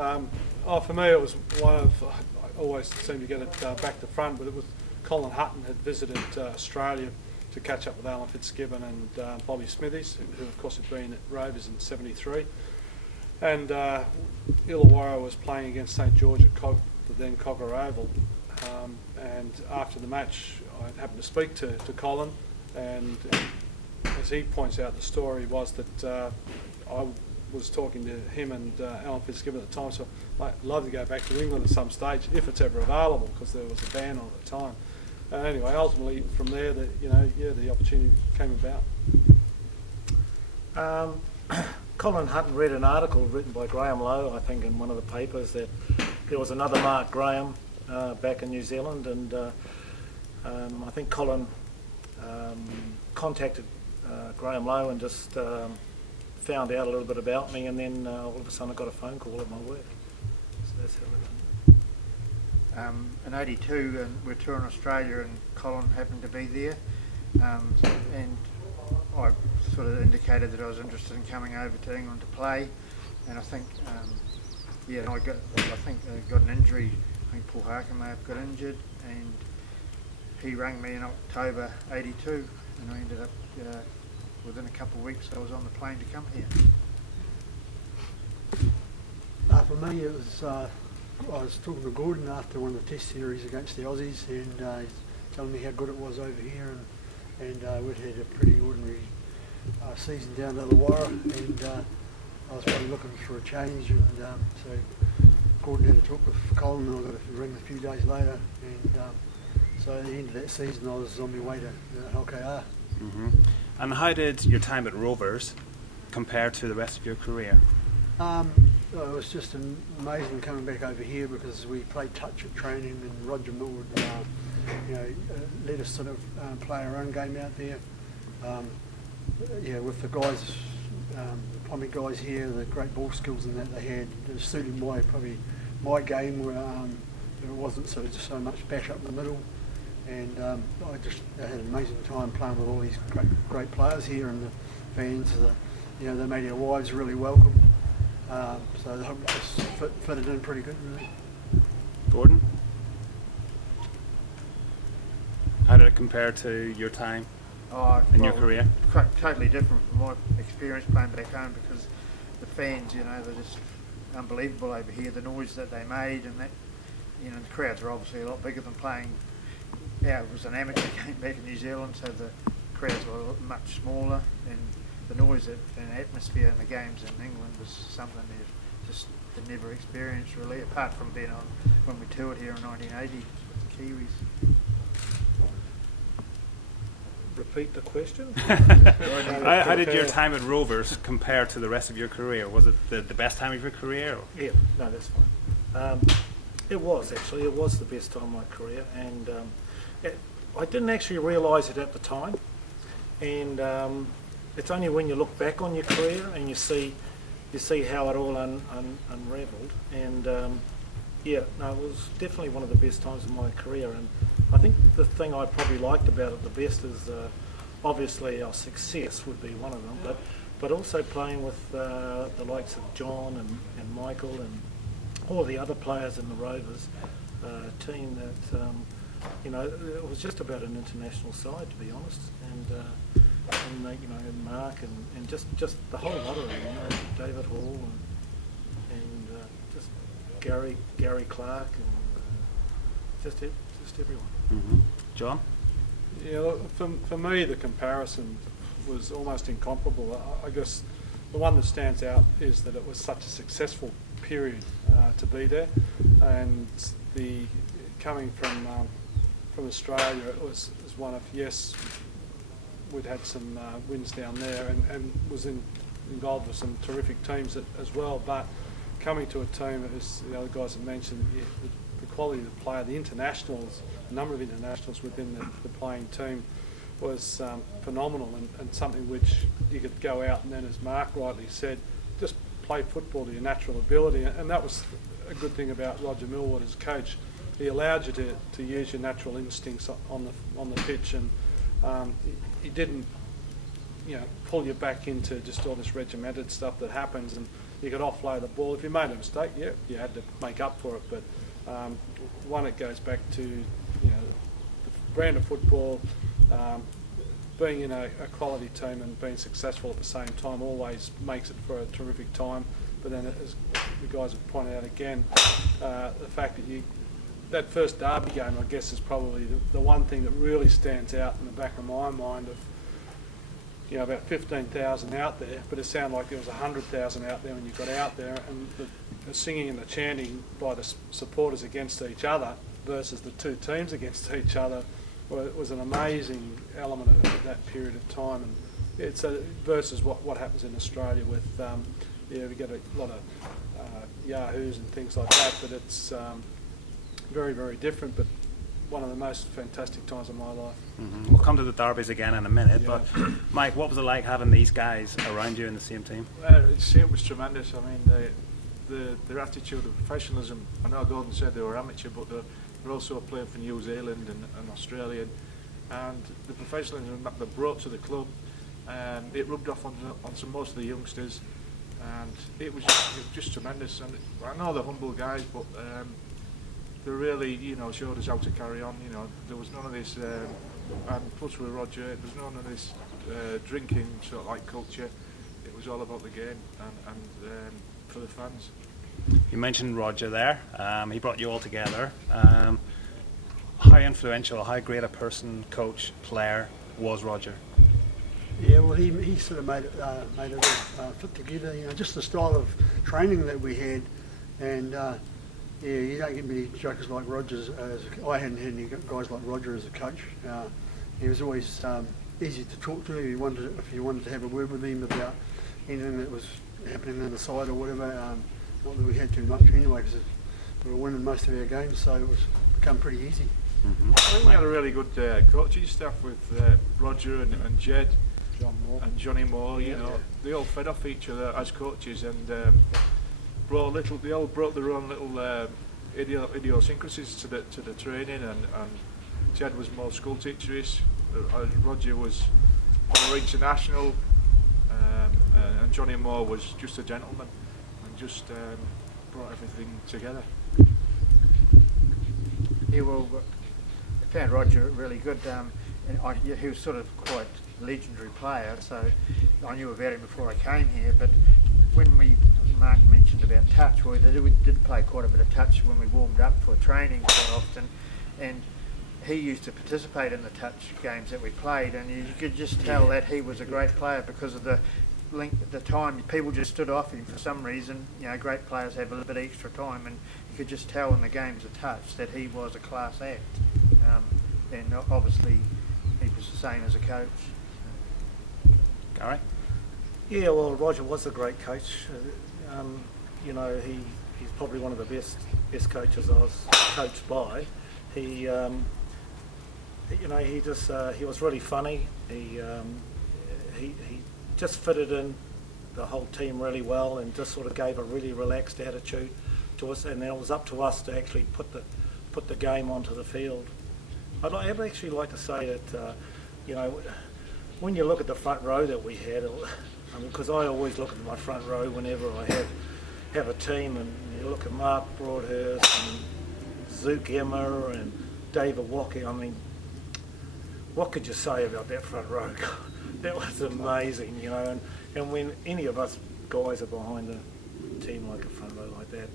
For me, it was one of, I always seem to get it back to front, but it was Colin Hutton had visited Australia to catch up with Alan Fitzgibbon and Bobby Smithies, who of course had been at Rovers in '73. And Illawarra was playing against St George at the then Cogger Oval. And after the match, I happened to speak to Colin, and as he points out, the story was that I was talking to him and Alan Fitzgibbon at the time, so I'd love to go back to England at some stage if it's ever available, because there was a ban on at the time. Anyway, ultimately from there, the opportunity came about. Colin Hutton read an article written by Graham Lowe, I think, in one of the papers, that there was another Mark Graham back in New Zealand, and I think Colin contacted Graham Lowe and just found out a little bit about me, and then all of a sudden I got a phone call at my work. So that's how it happened. In '82, and we're touring Australia, and Colin happened to be there, and I sort of indicated that I was interested in coming over to England to play, and I think, I got an injury. I think Paul Harkin may have got injured, and he rang me in October '82, and I ended up within a couple of weeks I was on the plane to come here. For me, it was I was talking to Gordon after one of the Test series against the Aussies, and he's telling me how good it was over here, and we'd had a pretty ordinary season down at Illawarra, and I was probably looking for a change, and so Gordon had a talk with Colin, and I got a ring a few days later, and so at the end of that season I was on my way to LKR. Mm-hmm. And how did your time at Rovers compare to the rest of your career? It was just amazing coming back over here, because we played touch at training, and Roger Millwood let us sort of play our own game out there. With the guys, the plumbing guys here, the great ball skills and that they had, it suited my game, where it wasn't sort of just so much bash up the middle, and I had an amazing time playing with all these great players here, and the fans, they made our wives really welcome. So it just fitted in pretty good, really. Gordon? How did it compare to your time in your career? Totally different from my experience playing back home, because the fans, they're just unbelievable over here. The noise that they made, and that, the crowds are obviously a lot bigger than playing. Yeah, it was an amateur game back in New Zealand, so the crowds were much smaller, and the noise and atmosphere in the games in England was something they just had never experienced, really, apart from being on when we toured here in 1980 with the Kiwis. Repeat the question. How did your time at Rovers compare to the rest of your career? Was it the best time of your career? Or? Yeah, no, that's fine. It was the best time of my career, and I didn't actually realise it at the time, and it's only when you look back on your career and you see how it all unravelled, and it was definitely one of the best times of my career. And I think the thing I probably liked about it the best is obviously our success would be one of them, but also playing with the likes of John and Michael and all the other players in the Rovers team that it was just about an international side, to be honest, and Mark and just the whole lot of them, David Hall and just Gary Clark and just everyone. Mm-hmm. John? Yeah, look, for me the comparison was almost incomparable. I guess the one that stands out is that it was such a successful period to be there, and the coming from Australia, it was one of, yes, we'd had some wins down there and was involved with some terrific teams as well, but coming to a team, as the other guys have mentioned, the quality of the player, the internationals, the number of internationals within the playing team was phenomenal, and something which you could go out and then, as Mark rightly said, just play football to your natural ability, and that was a good thing about Roger Millwood as coach. He allowed you to use your natural instincts on the pitch, and he didn't pull you back into just all this regimented stuff that happens, and you could offload the ball. If you made a mistake, yeah, you had to make up for it. But one, it goes back to the brand of football, being in a quality team and being successful at the same time always makes it for a terrific time. But then, as the guys have pointed out again, the fact that that first derby game, I guess, is probably the one thing that really stands out in the back of my mind of, about 15,000 out there, but it sounded like there was 100,000 out there when you got out there, and the singing and the chanting by the supporters against each other versus the two teams against each other was an amazing element of that period of time. And it's versus what happens in Australia with, we get a lot of yahoos and things like that, but it's very, very different, but one of the most fantastic times of my life. We'll come to the derbies again in a minute, Yeah. but Mike, what was it like having these guys around you in the same team? It was tremendous. I mean, their attitude of professionalism. I know Gordon said they were amateur, but they're also playing for New Zealand and Australia, and the professionalism that they brought to the club, it rubbed off on most of the youngsters, and it was just tremendous. And I know they're humble guys, but they really, showed us how to carry on. There was none of this, and plus with Roger, there was none of this drinking sort of like culture. It was all about the game and for the fans. You mentioned Roger there. He brought you all together. How influential, how great a person, coach, player was Roger? Yeah, well, he sort of made it fit together. Just the style of training that we had, and you don't get many jokers like Roger. I hadn't had any guys like Roger as a coach. He was always easy to talk to. If you wanted to have a word with him about anything that was happening on the side or whatever. Not that we had too much anyway, because we were winning most of our games, so it was become pretty easy. I think we had a really good coaching staff with Roger and Jed, John Moore. and Johnny Moore. They all fed off each other as coaches, and they all brought their own little idiosyncrasies to the training. And Jed was more school teacherish, Roger was more international, and Johnny Moore was just a gentleman, and just brought everything together. Yeah, well, I found Roger really good, and he was sort of quite a legendary player, so I knew about him before I came here. But when Mark mentioned about touch, we did play quite a bit of touch when we warmed up for training quite often, and he used to participate in the touch games that we played, and you could just tell that he was a great player because of the time people just stood off him for some reason. Great players have a little bit of extra time, and you could just tell in the games of touch that he was a class act. And obviously he was the same as a coach. Gary? Yeah, well, Roger was a great coach. He's probably one of the best coaches I was coached by. He was really funny. He just fitted in the whole team really well, and just sort of gave a really relaxed attitude to us. And then it was up to us to actually put the game onto the field. I'd actually like to say that when you look at the front row that we had, because I always look at my front row whenever I have a team, and you look at Mark Broadhurst and Zook Emma and David Walker. I mean, what could you say about that front row? That was amazing, and when any of us guys are behind a team like a front row like that,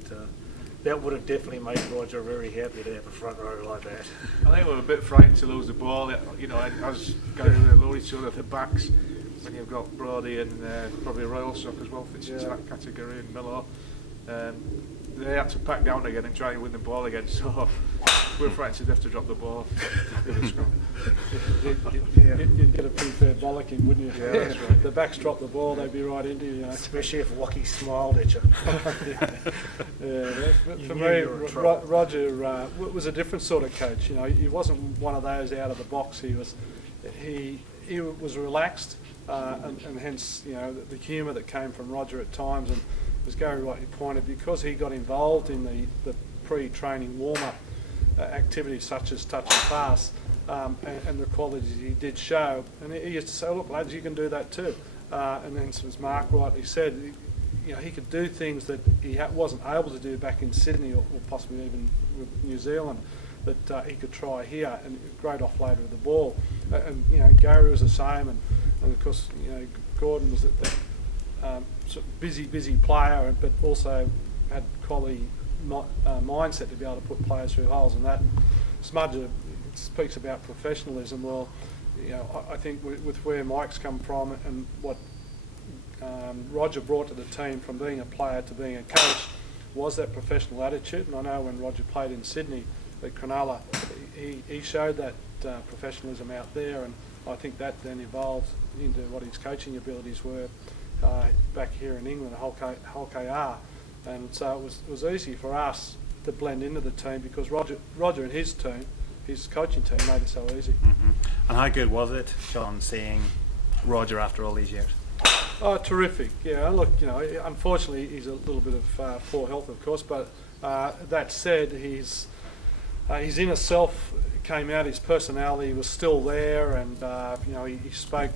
that would have definitely made Roger very happy to have a front row like that. I think we were a bit frightened to lose the ball. As Gary alluded to, at the backs, when you've got Brody and probably Royalsock as well fits into that category, and Miller. They had to pack down again and try and win the ball again. So we're frightened to have to drop the ball. You'd get a pretty fair bollocking, wouldn't you? Yeah, that's right. The backs drop the ball, they'd be right into you. Especially if Wacky smiled at you. For me, Roger was a different sort of coach. He wasn't one of those out of the box. He was relaxed, and hence the humour that came from Roger at times. And as Gary rightly pointed, because he got involved in the pre-training warm-up activities such as touch and pass, and the qualities he did show, and he used to say, "Look, lads, you can do that too." And then, as Mark rightly said, he could do things that he wasn't able to do back in Sydney or possibly even with New Zealand that he could try here, and great offloader of the ball. And Gary was the same, and of course Gordon was that sort of busy player, but also had quality mindset to be able to put players through holes, and that. Smudger speaks about professionalism. Well, I think with where Mike's come from and what Roger brought to the team from being a player to being a coach was that professional attitude. And I know when Roger played in Sydney at Cronulla, he showed that professionalism out there, and I think that then evolved into what his coaching abilities were back here in England at Hull KR. And so it was easy for us to blend into the team because Roger and his team, his coaching team, made it so easy. Mm-hmm. And how good was it, Sean, seeing Roger after all these years? Oh, terrific! Yeah, look, unfortunately he's a little bit of poor health, of course, but that said, his inner self came out. His personality was still there, and he spoke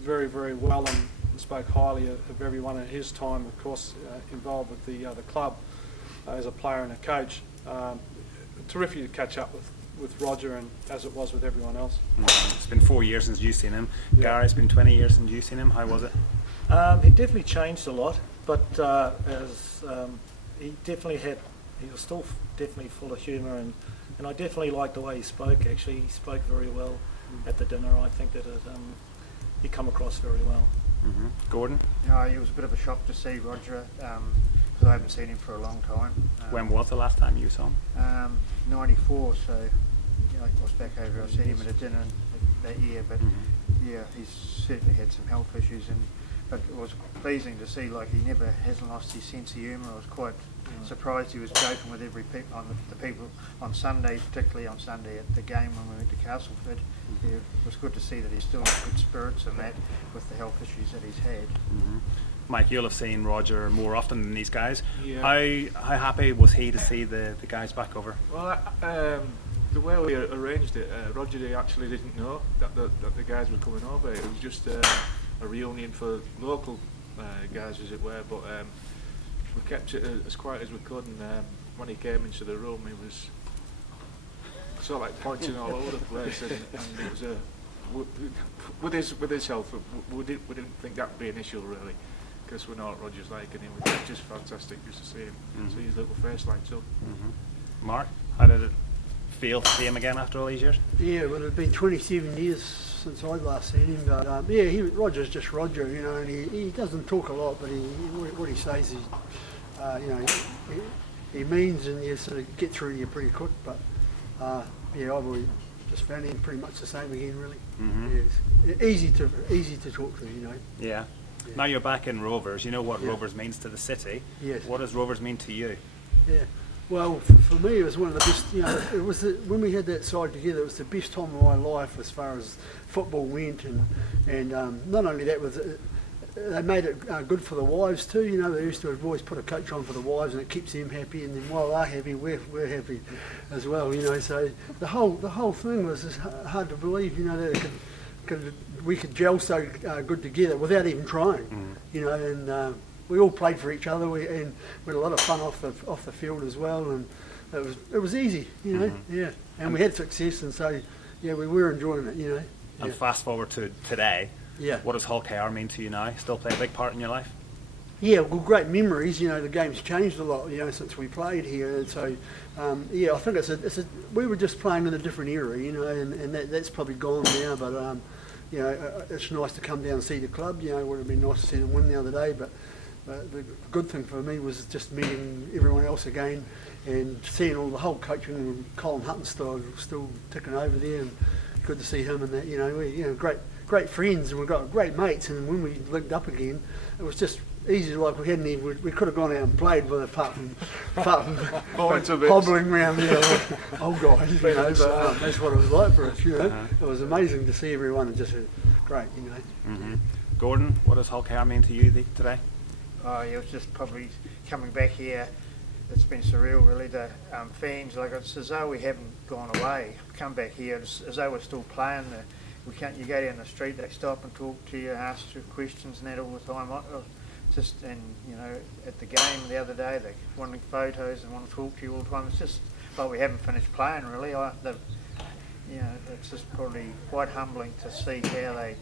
very, very well and spoke highly of everyone in his time, of course, involved with the club as a player and a coach. Terrific to catch up with Roger, and as it was with everyone else. Mm-hmm. It's been 4 years since you've seen him. Yeah. Gary, it's been 20 years since you've seen him. How was it? He definitely changed a lot, but he was still definitely full of humour, and I definitely liked the way he spoke. Actually, he spoke very well at the dinner. I think that he come across very well. Mm-hmm. Gordon? It was a bit of a shock to see Roger because I haven't seen him for a long time. When was the last time you saw him? 94, so I was back over. I've seen him at a dinner that year, but he's certainly had some health issues, but it was pleasing to see he hasn't lost his sense of humour. I was quite surprised he was joking with the people on Sunday, particularly on Sunday at the game when we went to Castleford. It was good to see that he's still in good spirits and that with the health issues that he's had. Mm-hmm. Mike, you'll have seen Roger more often than these guys. Yeah. How happy was he to see the guys back over? Well, the way we arranged it, Roger actually didn't know that the guys were coming over. It was just a reunion for local guys, as it were. But we kept it as quiet as we could. And when he came into the room, he was sort of pointing all over the place, and it was with his health, we didn't think that would be an issue really, because we know what Roger's like, and it was just fantastic just to see him, see his little face lights up. Mm-hmm. Mark, how did it feel to see him again after all these years? Yeah, well, it's been 27 years since I last seen him, but Roger's just Roger, and he doesn't talk a lot, but what he says he means, and you sort of get through you pretty quick. But I've always just found him pretty much the same again, really. Mm-hmm. Yeah, it's easy to talk to, Yeah. Now you're back in Rovers. You know what Rovers means to the city. Yes. What does Rovers mean to you? Yeah. Well, for me, it was one of the best. It was when we had that side together. It was the best time of my life as far as football went, and not only that, they made it good for the wives too. They used to always put a coach on for the wives, and it keeps them happy. And then while they're happy, we're happy as well. So the whole thing was just hard to believe. That we could gel so good together without even trying. And we all played for each other. We had a lot of fun off the field as well, and it was easy. Yeah. And we had success, and so we were enjoying it. And fast forward to today. Yeah. What does Hull KR mean to you now? Still play a big part in your life? Yeah, well, great memories. The game's changed a lot, since we played here, and so I think we were just playing in a different era, and that's probably gone now. But it's nice to come down and see the club. It would have been nice to see them win the other day, but the good thing for me was just meeting everyone else again and seeing all the whole coaching, and Colin Hutton still ticking over there, and good to see him and that. We great friends, and we've got great mates, and when we linked up again, it was just easy. We could have gone out and played with apart from hobbling around there like old guys, but that's what it was like for us. It was amazing to see everyone, and just great. Mm-hmm. Gordon, what does Hull KR mean to you today? It was just probably coming back here. It's been surreal, really. The fans, it's as though we haven't gone away. Come back here, it's as though we're still playing. You go down the street, they stop and talk to you, ask you questions and that all the time. and you know, at the game the other day, they wanted photos and want to talk to you all the time. It's just like we haven't finished playing really. You know, it's just probably quite humbling to see how they,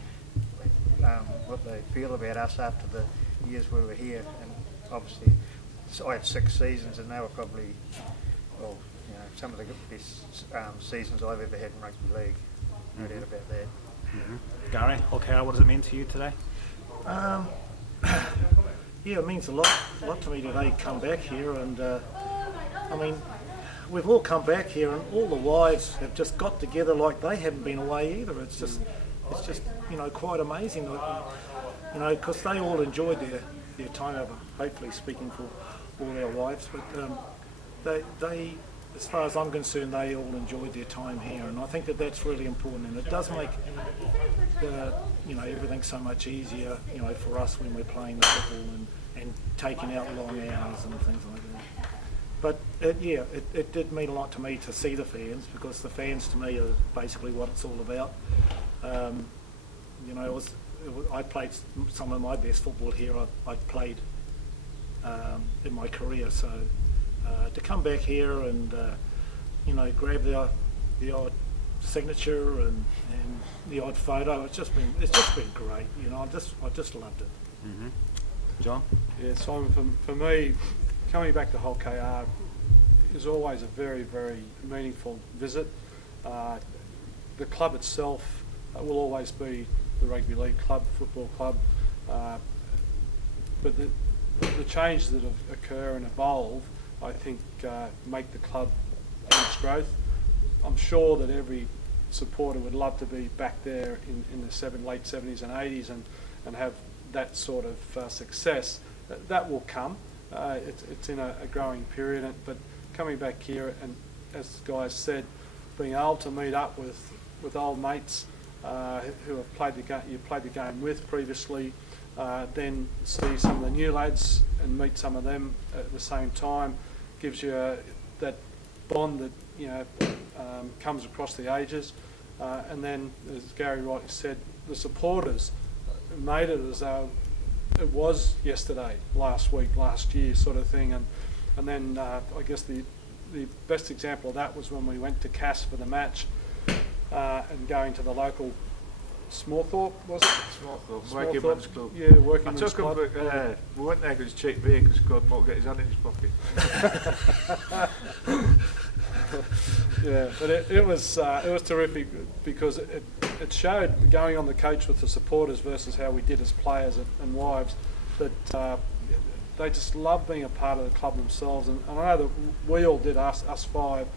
what they feel about us after the years we were here. And obviously, I had 6 seasons, and they were probably, well, you know, some of the best seasons I've ever had in rugby league. No doubt about that. Mm-hmm. Gary, okay, what does it mean to you today? Yeah, it means a lot to me today to come back here, and I mean, we've all come back here, and all the wives have just got together like they haven't been away either. It's just you know, quite amazing, you know, because they all enjoyed their time over. Hopefully, speaking for all our wives, but they, as far as I'm concerned, they all enjoyed their time here, and I think that that's really important, and it does make you know, everything so much easier, you know, for us when we're playing the football and taking out long hours and things like that. But it did mean a lot to me to see the fans, because the fans to me are basically what it's all about. You know, I played some of my best football here I've played in my career, so to come back here and you know, grab the odd signature and the odd photo, it's just been great. You know, I just loved it. Mm-hmm. John? Yeah, Simon, for me, coming back to Hull KR is always a very, very meaningful visit. The club itself will always be the rugby league club, football club, but the changes that have occur and evolve, I think, make the club and its growth. I'm sure that every supporter would love to be back there in the late 70s and 80s and have that sort of success. That will come. It's in a growing period, but coming back here and, as the guys said, being able to meet up with old mates who have played the game with previously, then see some of the new lads and meet some of them at the same time, gives you that bond that, you know, comes across the ages, and then, as Gary rightly said, the supporters made it as though it was yesterday, last week, last year, sort of thing, and then I guess the best example of that was when we went to Cass for the match, and going to the local Smallthorpe, was it? Smallthorpe, Working Men's Club. Yeah, Working I Men's took him, Club. but we went there because cheap beer, because God might get his hand in his pocket. Yeah, but it was terrific, because it showed, going on the coach with the supporters versus how we did as players and wives, that they just love being a part of the club themselves, and I know that we all did, us 5,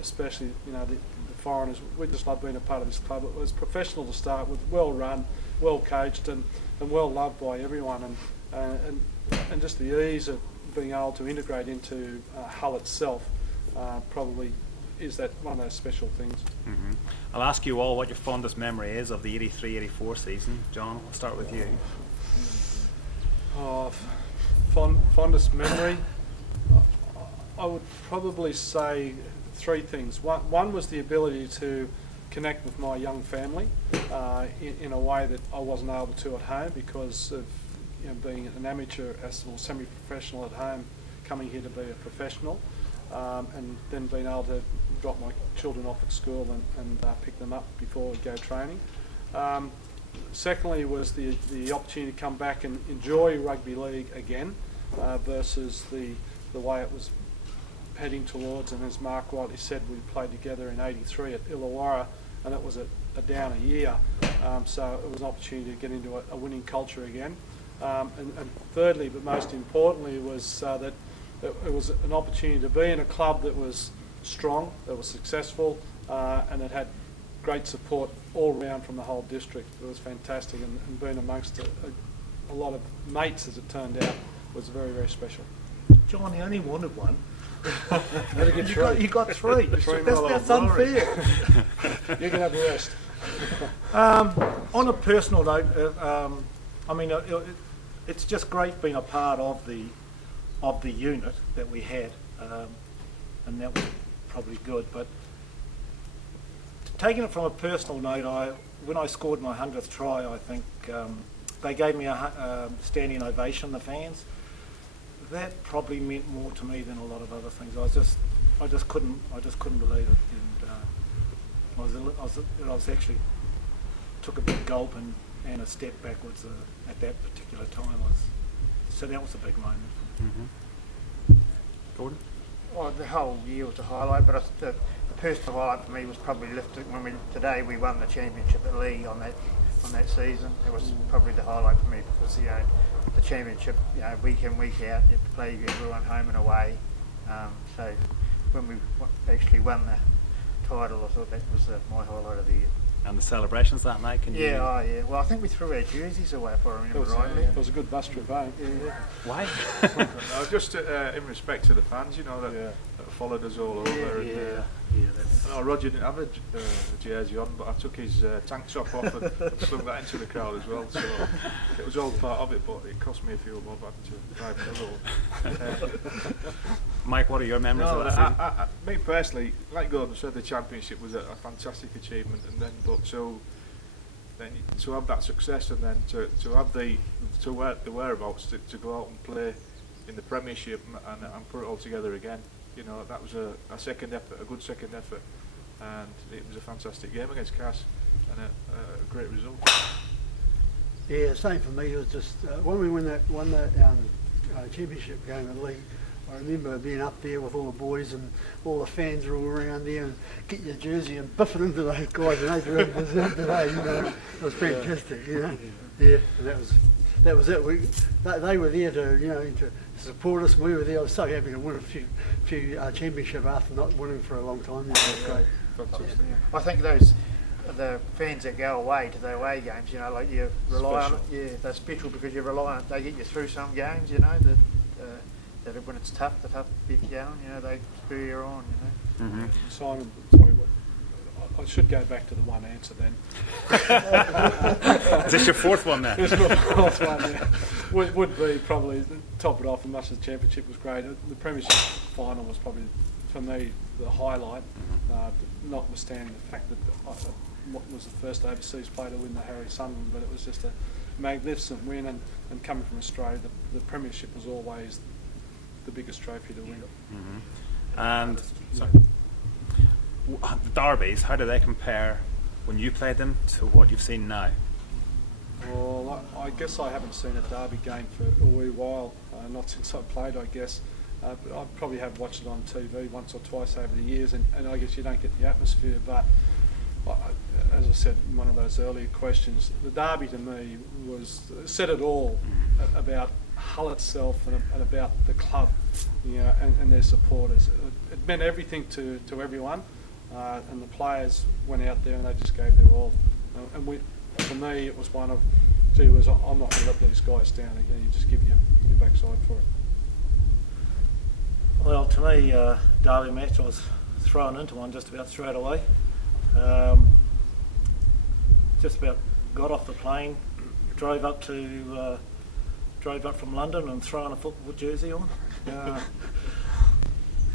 especially, you know, the foreigners. We just love being a part of this club. It was professional to start with, well run, well coached, and well loved by everyone, and just the ease of being able to integrate into Hull itself probably is that one of those special things. Mm-hmm. I'll ask you all what your fondest memory is of the 83-84 season. John, I'll start with you. Fondest memory, I would probably say 3 things. One was the ability to connect with my young family in a way that I wasn't able to at home, because of, you know, being an amateur or semi-professional at home, coming here to be a professional, and then being able to drop my children off at school and pick them up before we go training. Secondly was the opportunity to come back and enjoy rugby league again, versus the way it was heading towards. And as Mark rightly said, we played together in '83 at Illawarra, and it was a down a year, so it was an opportunity to get into a winning culture again. And thirdly, but most importantly, was that it was an opportunity to be in a club that was strong, that was successful, and it had great support all round from the whole district. It was fantastic, and being amongst a lot of mates, as it turned out, was very, very special. John, he only wanted one. You got 3. That's unfair. You can have the rest. On a personal note, I mean, it's just great being a part of the unit that we had, and that was probably good. But taking it from a personal note, when I scored my 100th try, I think they gave me a standing ovation, the fans. That probably meant more to me than a lot of other things. I just couldn't believe it, and I was actually took a big gulp and a step backwards at that particular time. So that was a big moment. Mm-hmm. Gordon? Well, the whole year was a highlight, but the personal highlight for me was probably lifted when we won the championship at League on that season. It was probably the highlight for me because the championship, week in week out, you play everyone home and away. So when we actually won the title, I thought that was my highlight of the year. And the celebrations that night, can you? Yeah. Well, I think we threw our jerseys away, if I remember rightly. It was a good bus trip home. Yeah. Why? No, just in respect to the fans, that followed us all over. And, Roger didn't have a jersey on, but I took his tank top off and slung that into the crowd as well. So it was all part of it, but it cost me a few more back to drive another one. Mike, what are your memories of that season? Me personally, like Gordon said, the championship was a fantastic achievement, and then to have that success, and then to have the whereabouts to go out and play in the Premiership and put it all together again. That was a second effort, a good second effort, and it was a fantastic game against Cass and a great result. Yeah, same for me. It was just when we won that championship game at League. I remember being up there with all the boys and all the fans are all around there and get your jersey and biff it into those guys and they really deserved it. It was fantastic. Yeah, and that was it. They were there to support us. And we were there. I was so happy to win a few championship after not winning for a long time. It was great. Fantastic. I think the fans that go away to the away games, like you rely on it. Yeah, they're special because you rely on it. They get you through some games, that when it's tough, the tough bit going, they spur you on, Mm-hmm. Simon, sorry, I should go back to the one answer then. Is this your fourth one then? This is my fourth one, yeah. Would be probably, top it off, as much as the championship was great. The Premiership final was probably, for me, the highlight, notwithstanding the fact that what was the first overseas player to win the Harry Sunderland, but it was just a magnificent win, and coming from Australia, the Premiership was always the biggest trophy to win. Mm-hmm. And the derbies, how do they compare when you played them to what you've seen now? Well, I guess I haven't seen a derby game for a wee while, not since I played, I guess. But I probably have watched it on TV once or twice over the years, and I guess you don't get the atmosphere. But as I said in one of those earlier questions, the derby to me said it all about Hull itself and about the club, and their supporters. It meant everything to everyone, and the players went out there and they just gave their all. And for me, it was one of, I'm not going to let these guys down. You just give your backside for it. Well, to me, derby match, I was thrown into one just about straight away. Just about got off the plane, drove up from London and thrown a football jersey on.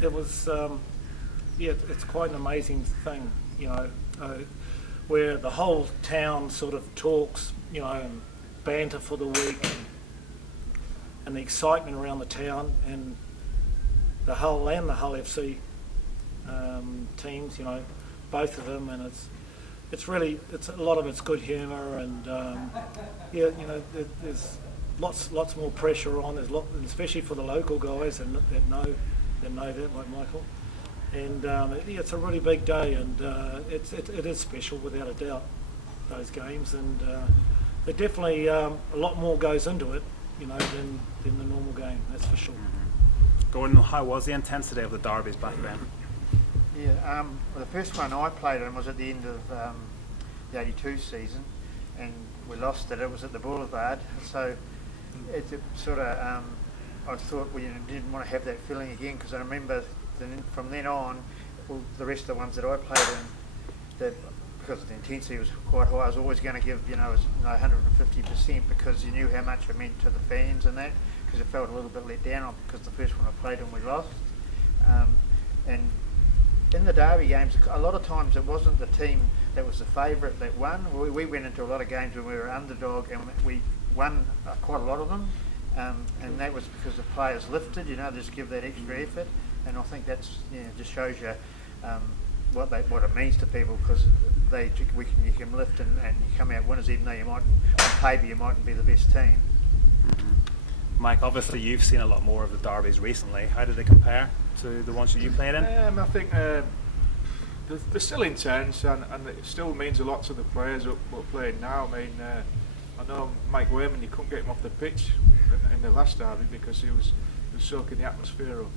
It was, it's quite an amazing thing, where the whole town sort of talks, and banter for the week, and the excitement around the town, and the Hull FC teams, both of them, and it's a lot of it's good humour, and there's lots more pressure on. There's especially for the local guys that know that, like Michael. And it's a really big day, and it is special without a doubt, those games, and there definitely a lot more goes into it, than the normal game. That's for sure. Gordon, how was the intensity of the derbies back then? Yeah, the first one I played in was at the end of the '82 season, and we lost it. It was at the Boulevard, so it sort of I thought we didn't want to have that feeling again, because I remember from then on, the rest of the ones that I played in, that because the intensity was quite high, I was always going to give 150%, because you knew how much it meant to the fans and that, because it felt a little bit let down because the first one I played in we lost. And in the derby games, a lot of times it wasn't the team that was the favourite that won. We went into a lot of games when we were underdog, and we won quite a lot of them, and that was because the players lifted, you know, just give that extra effort, and I think that's, you know, just shows you what it means to people, because you can lift and you come out winners, even though you might on paper you mightn't be the best team. Mike, obviously you've seen a lot more of the derbies recently. How do they compare to the ones that you played in? I think they're still intense, and it still means a lot to the players who are playing now. I mean, I know Mike Wayman, you couldn't get him off the pitch in the last derby because he was soaking the atmosphere up.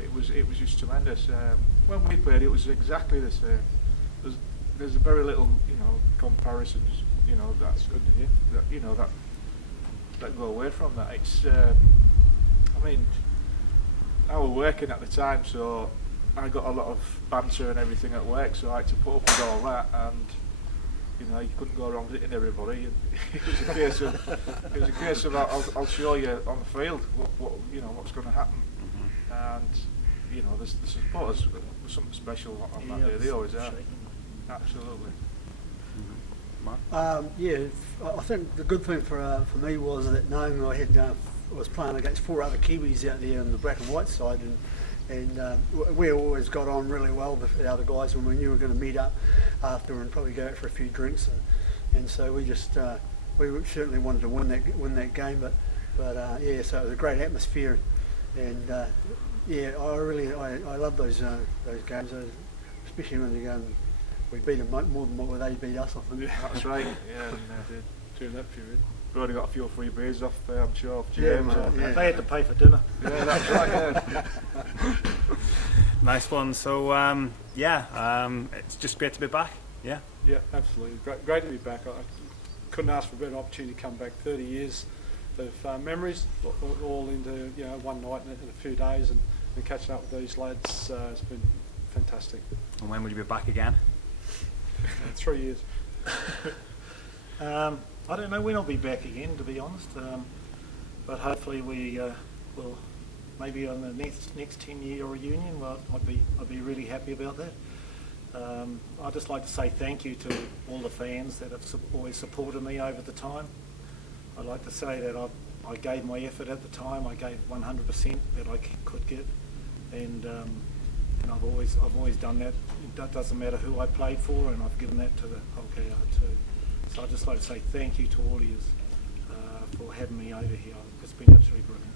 It was just tremendous. When we played, it was exactly the same. There's very little, you know, comparisons. You know, that's good to hear. That, you know, that go away from that. It's, I mean, I was working at the time, so I got a lot of banter and everything at work, so I had to put up with all that, and you know, you couldn't go around hitting everybody. It was a case of I'll show you on the field what you know what's going to happen, and you know, the supporters was something special on that day. They always are. Absolutely. I think the good thing for me was that knowing I was playing against 4 other Kiwis out there on the black and white side, and we always got on really well with the other guys when we knew we were going to meet up after and probably go out for a few drinks, and so we just we certainly wanted to win that game, but so it was a great atmosphere, and I love those games, especially when they go and we beat them more than what they beat us, I think. Yeah, that's right. Yeah, During that period. we already got a few free beers off, I'm sure, off James. They had to pay for dinner. Yeah, that's right. Yeah. Nice one. So it's just great to be back. Yeah. Yeah, absolutely. Great to be back. I couldn't ask for a better opportunity to come back. 30 years of memories, all into one night in a few days, and catching up with these lads has been fantastic. And when will you be back again? 3 years. I don't know when I'll be back again, to be honest, but hopefully we will, maybe on the next 10-year reunion. Well, I'd be really happy about that. I'd just like to say thank you to all the fans that have always supported me over the time. I'd like to say that I gave my effort at the time. I gave 100% that I could give, and I've always done that. It doesn't matter who I played for, and I've given that to the whole KR too. So I'd just like to say thank you to all of you for having me over here. It's been absolutely brilliant.